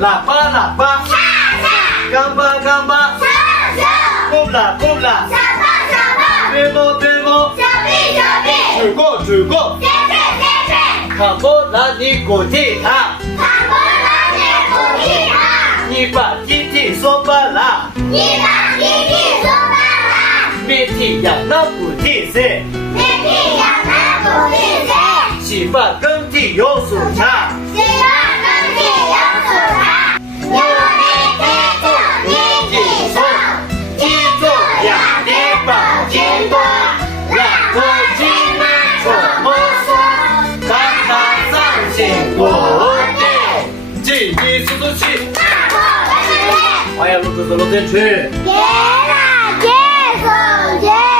喇叭喇叭，叉叉，干巴干巴，手手，不啦不啦，小碰小碰，对么对么，手臂手臂，举过举过，接着接着，卡波拉尼古蒂塔，卡波拉尼古蒂塔，你把弟弟说罢啦，你把弟弟说罢啦，别提呀那古蒂噻，别提呀那古蒂噻，洗发耕地有数差，洗发耕地有数差，有你记住你记住，记住呀你把金多，让我今晚怎么说，看他上心我的，记忆速度去，那破了世界，哎呀，路子走路进去。别啦，接手接。